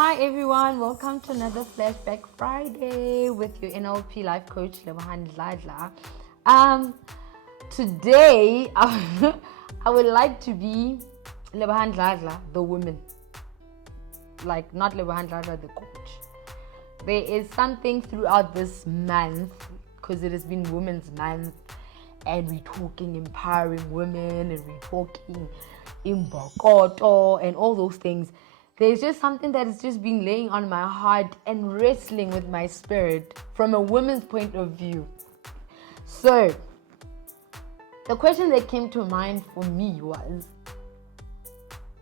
Hi everyone, welcome to another Flashback Friday with your NLP life coach Lebohang Dladla. Today I would like to be Lebohang Dladla, the woman. Like not Lebohang Dladla, the coach. There is something throughout this month, because it has been Women's Month, and we're talking empowering women, and we're talking imbokoto and all those things. There's just something that has just been laying on my heart and wrestling with my spirit from a woman's point of view. So, the question that came to mind for me was,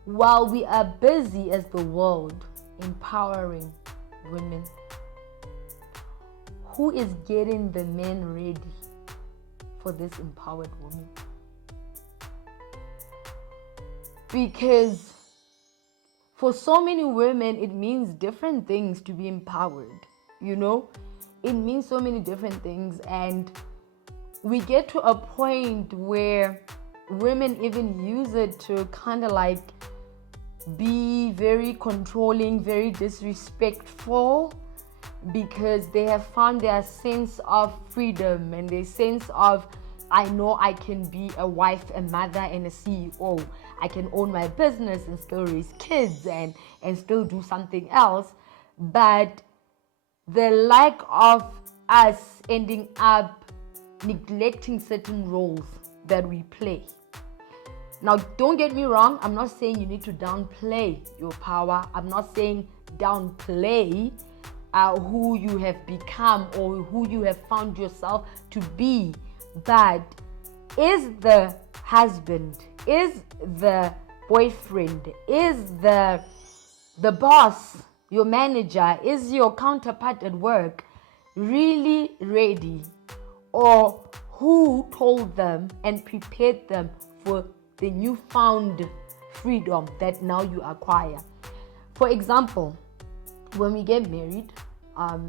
while we are busy as the world empowering women, who is getting the men ready for this empowered woman? Because for so many women, it means different things to be empowered. It means so many different things, and we get to a point where women even use it to kind of like be very controlling, very disrespectful, because they have found their sense of freedom and their sense of, I know I can be a wife, a mother, and a CEO. I can own my business and still raise kids and still do something else. But the lack of us ending up neglecting certain roles that we play. Now, don't get me wrong. I'm not saying you need to downplay your power. I'm not saying downplay who you have become or who you have found yourself to be. But is the husband, is the boyfriend, is the boss, your manager, is your counterpart at work really ready? Or who told them and prepared them for the newfound freedom that now you acquire? For example, when we get married,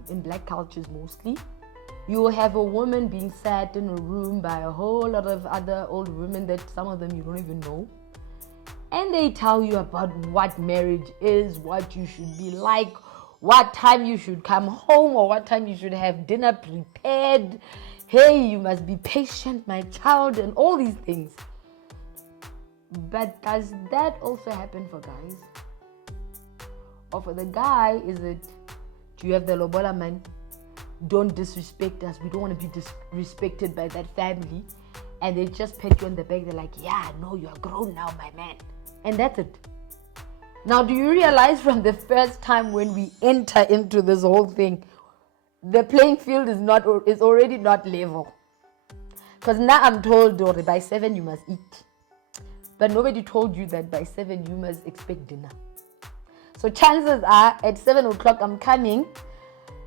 in black cultures mostly, you will have a woman being sat in a room by a whole lot of other old women that some of them you don't even know. And they tell you about what marriage is, what you should be like, what time you should come home, or what time you should have dinner prepared. Hey, you must be patient, my child, and all these things. But does that also happen for guys? Or for the guy, is it, do you have the lobola man? Don't disrespect us. We don't want to be disrespected by that family. And they just pat you on the back. They're like, yeah, no, you're grown now, my man. And that's it. Now, do you realize from the first time when we enter into this whole thing, the playing field is already not level? Because now I'm told, Dori, by 7 you must eat. But nobody told you that by 7 you must expect dinner. So chances are at 7 o'clock I'm coming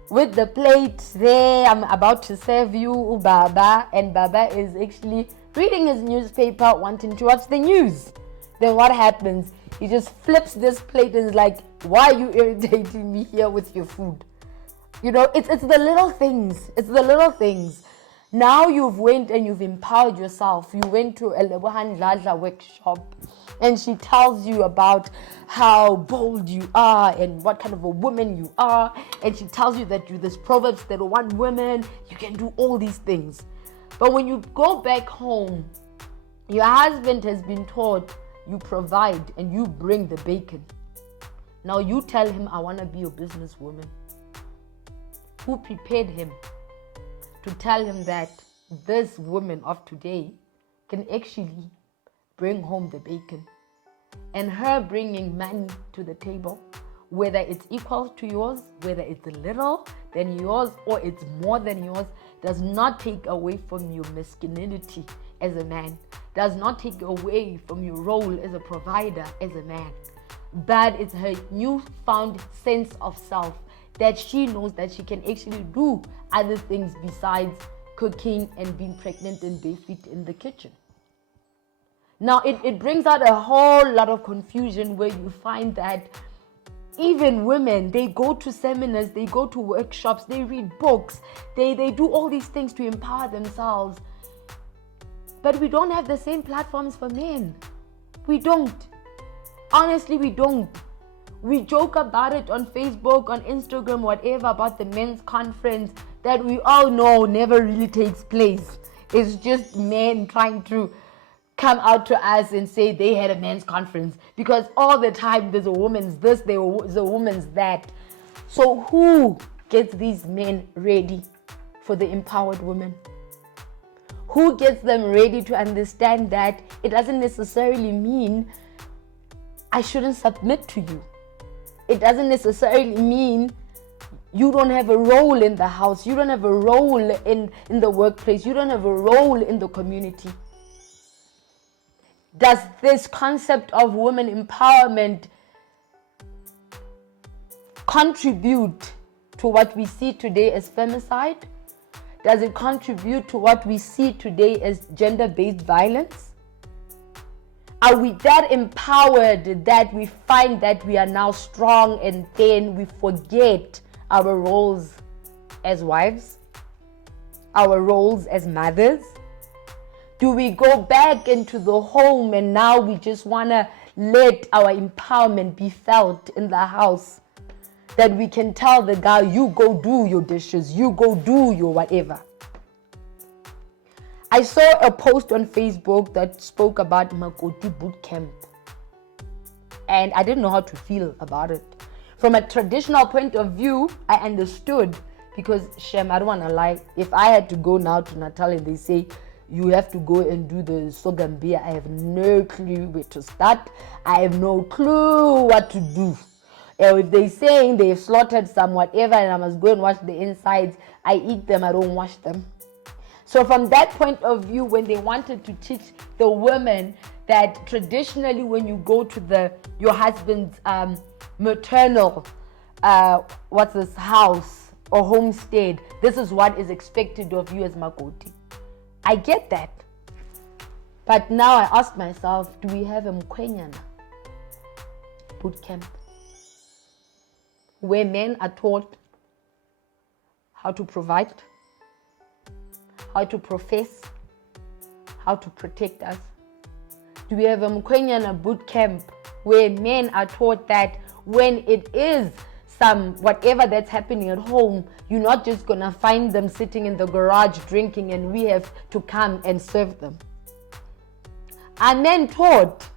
with the plate there. I'm about to serve you Baba, and Baba is actually reading his newspaper, wanting to watch the news. Then what happens? He just flips this plate and is like, why are you irritating me here with your food? It's the little things. It's the little things. Now you've went and you've empowered yourself. You went to a Lebohang Dladla workshop, and she tells you about how bold you are and what kind of a woman you are. And she tells you that you're this Proverbs 31 woman. You can do all these things. But when you go back home, your husband has been taught you provide and you bring the bacon. Now you tell him, I want to be a businesswoman. Who prepared him to tell him that this woman of today can actually bring home the bacon? And her bringing money to the table, whether it's equal to yours, whether it's a little than yours, or it's more than yours, does not take away from your masculinity as a man, does not take away from your role as a provider as a man. But it's her newfound sense of self that she knows that she can actually do other things besides cooking and being pregnant and bare feet in the kitchen. Now, it brings out a whole lot of confusion where you find that even women, they go to seminars, they go to workshops, they read books, they do all these things to empower themselves. But we don't have the same platforms for men. We don't. Honestly, we don't. We joke about it on Facebook, on Instagram, whatever, about the men's conference that we all know never really takes place. It's just men trying to come out to us and say they had a men's conference, because all the time there's a woman's this, there's a woman's that. So who gets these men ready for the empowered women? Who gets them ready to understand that it doesn't necessarily mean I shouldn't submit to you? It doesn't necessarily mean you don't have a role in the house. You don't have a role in the workplace. You don't have a role in the community. Does this concept of women empowerment contribute to what we see today as femicide? Does it contribute to what we see today as gender-based violence? Are we that empowered that we find that we are now strong and then we forget our roles as wives, our roles as mothers? Do we go back into the home and now we just want to let our empowerment be felt in the house? That we can tell the guy, you go do your dishes, you go do your whatever. I saw a post on Facebook that spoke about Makoti boot camp, and I didn't know how to feel about it. From a traditional point of view, I understood, because Shem, I don't want to lie, if I had to go now to Natal and they say you have to go and do the Sogambia, I have no clue where to start. I have no clue what to do. If they're saying they've slaughtered some whatever and I must go and wash the insides, I eat them, I don't wash them. So from that point of view, when they wanted to teach the women that traditionally when you go to your husband's maternal house or homestead, this is what is expected of you as Makoti. I get that. But now I ask myself, do we have a Mkwenyana boot camp where men are taught how to provide, how to profess, how to protect us? Do we have a Mkwenyana boot camp where men are taught that when it is whatever that's happening at home, you're not just gonna find them sitting in the garage drinking and we have to come and serve them? Are men taught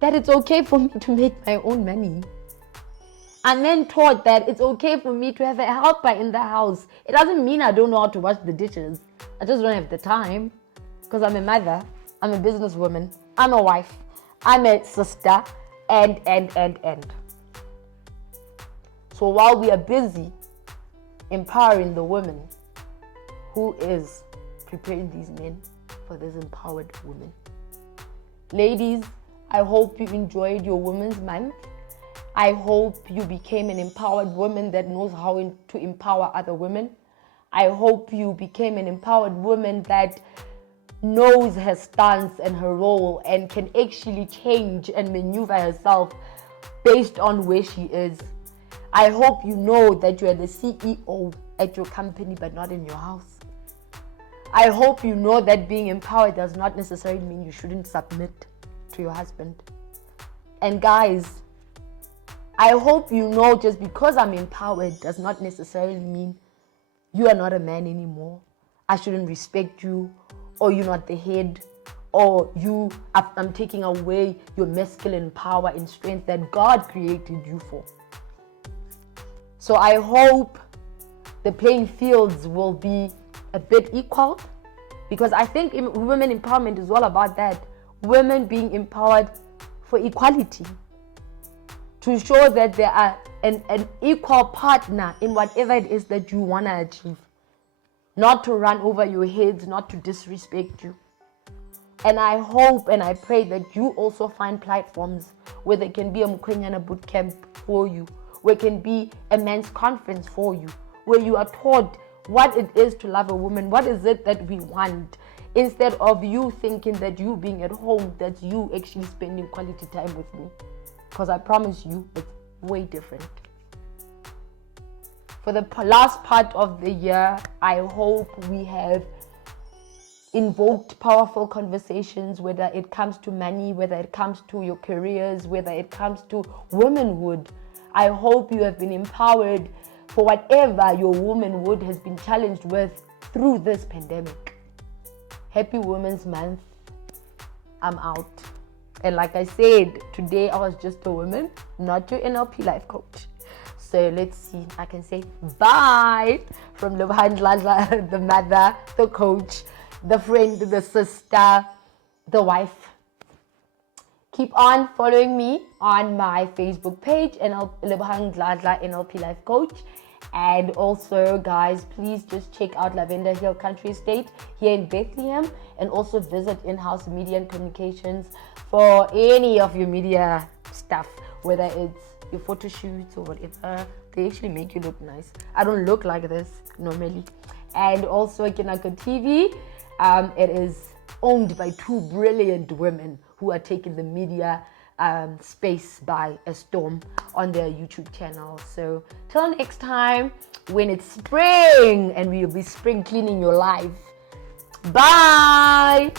that it's okay for me to make my own money? Are men taught that it's okay for me to have a helper in the house? It doesn't mean I don't know how to wash the dishes. I just don't have the time, because I'm a mother, I'm a businesswoman, I'm a wife, I'm a sister, and. So while we are busy empowering the women, who is preparing these men for this empowered women? Ladies, I hope you enjoyed your Women's Month. I hope you became an empowered woman that knows how to empower other women. I hope you became an empowered woman that knows her stance and her role and can actually change and maneuver herself based on where she is. I hope you know that you are the CEO at your company but not in your house. I hope you know that being empowered does not necessarily mean you shouldn't submit to your husband. And guys, I hope you know just because I'm empowered does not necessarily mean you are not a man anymore. I shouldn't respect you, or you're not the head, or I'm taking away your masculine power and strength that God created you for. So I hope the playing fields will be a bit equal, because I think women empowerment is all about that. Women being empowered for equality, to show that they are an equal partner in whatever it is that you want to achieve. Not to run over your heads, not to disrespect you. And I hope and I pray that you also find platforms where there can be a Mkwenyana boot camp for you, where it can be a men's conference for you, where you are taught what it is to love a woman, what is it that we want, instead of you thinking that you being at home, that you actually spending quality time with me. Because I promise you, it's way different. For the last part of the year, I hope we have invoked powerful conversations, whether it comes to money, whether it comes to your careers, whether it comes to womanhood. I hope you have been empowered for whatever your womanhood has been challenged with through this pandemic. Happy Women's Month. I'm out. And like I said, today I was just a woman, not your NLP life coach. So let's see. I can say bye from Lebohang, Dladla, the mother, the coach, the friend, the sister, the wife. Keep on following me on my Facebook page, Lebohang Dladla NLP Life Coach. And also, guys, please just check out Lavender Hill Country Estate here in Bethlehem, and also visit In-House Media and Communications for any of your media stuff, whether it's your photo shoots or whatever. They actually make you look nice. I don't look like this normally. And also Kinako TV. It is owned by two brilliant women who are taking the media space by a storm on their YouTube channel. So till next time, when it's spring and we'll be spring cleaning your life. Bye.